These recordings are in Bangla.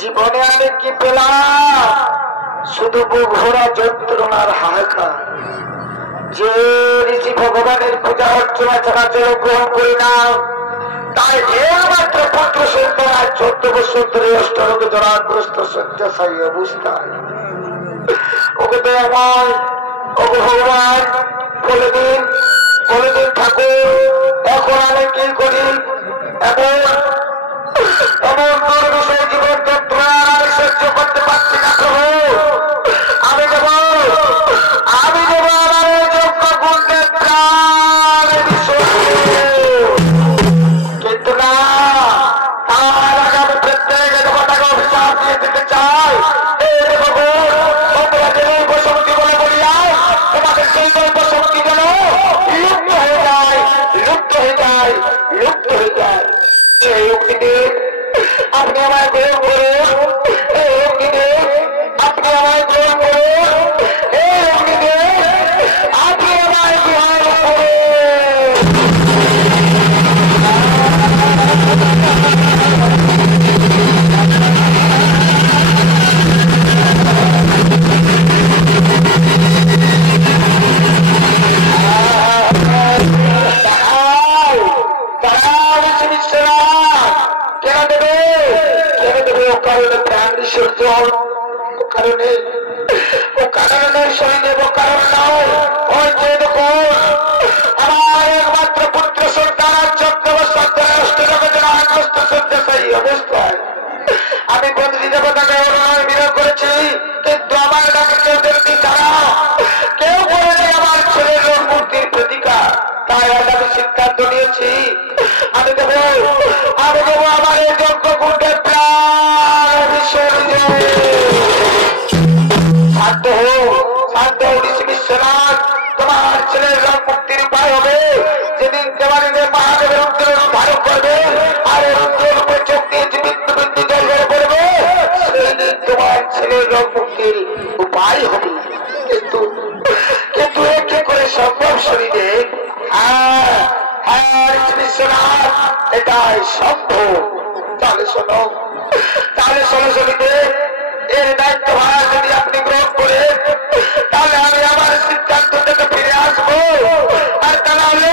জীবনে আমি কি পেলাম? শুধু বুক ভরা যন্ত্রণার হাহাকার। যে ঋষি ভগবানের পূজা অর্চনা ছাড়া জল গ্রহণ করি না, তাই একমাত্র পুত্র সন্তান 14 বছর ধরে অষ্টরোগে জরাগ্রস্ত শয্যাশায়ী অবস্থায়। ওকে তো আমার ওকে ভগবান বলে দিন ঠাকুর, এখন আমি কি করি? এমন দুর্বিষয় জীবন যন্ত্রণা আমি সহ্য করতে পারছি না প্রভু। আমি দেব আমার যোগ্য গুণকে প্রাণ কিন্তু না, তার আগে আমি প্রত্যেক দেবতাকে অভিশাপ দিয়ে দিতে চাই। তোমরা যে বসুমতি বলে বলিয়া তোমাদের সেই বসুমতি যেন লুপ্ত হয়ে যায়। এই অগ্নিদেব আপনি আমায় গ্রহণ করুন। এই অগ্নিদেব আপনি আমায় গ্রহণ করুন। এই অগ্নিদেব আপনি আমায় গ্রহণ করুন। আমার একমাত্র পুত্র সন্তান 14 বছর ধরে অষ্টরোগে জরাগ্রস্ত শয্যাশায়ী অবস্থায়। আমি বন্দী দেবতাকে অনুনয় বিরোধ করেছি, কিন্তু আমার কাছে কেউ দেখতে ছাড়া কেউ বলেনি আমার ছেলের রোগ মূর্তির প্রতিকার। তাই আজ আমি সিদ্ধান্ত নিয়েছি, আমি দেব আমার এই যজ্ঞ কুণ্ডে প্রাণ বিসর্জন। জীবনের রোগ মুক্তির উপায় হবে। কিন্তু কিন্তু একে করে সম্ভব শরীরে? হ্যাঁ হ্যাঁ বিশ্বনাথ, এটাই সম্ভব। তাহলে শোনো, তাহলে শোনো শরীরে, এর দায়িত্ব ভাড়া যদি আপনি গ্রহণ করেন, তাহলে আমি আমার সিদ্ধান্ত থেকে ফিরে আসবো। আর তাহলে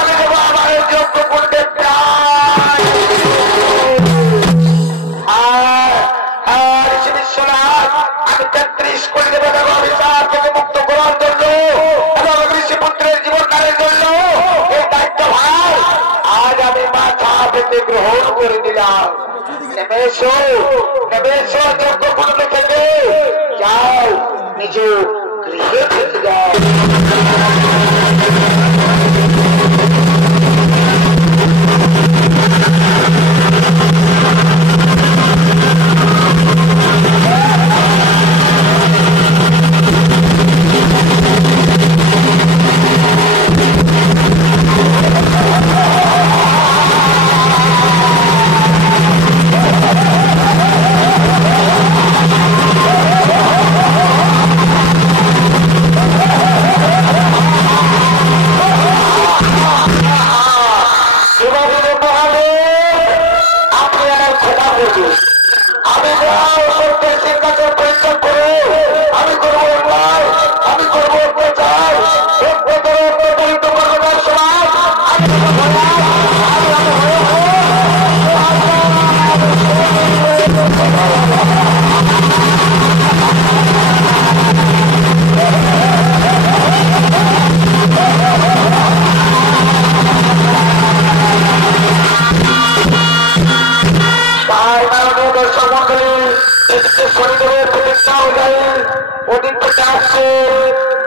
আমি দেবো আমার যোগ্য করতে প্রায়। বিশ্বনাথ, আমি 33 কোটি দেবো অভিশাপ থেকে মুক্ত করার জন্য এবং ঋষিপুত্রের জীবনকালের জন্য এই দায়িত্ব ভার আজ আমি মাথা পেতে গ্রহণ করে দিলাম। নেমে এসো, নেমে এসো যোগ্য কুণ্ড থেকে, যাও নিজ গৃহে ফিরে যাও।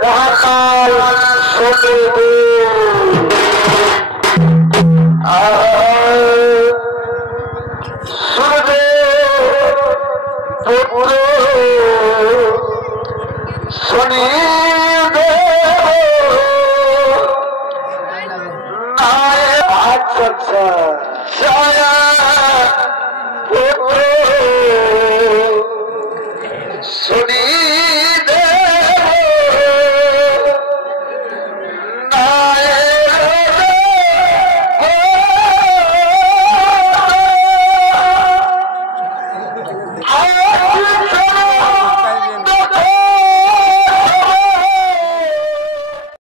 মহাকাল শনি আচ্ছা ছায়া শনি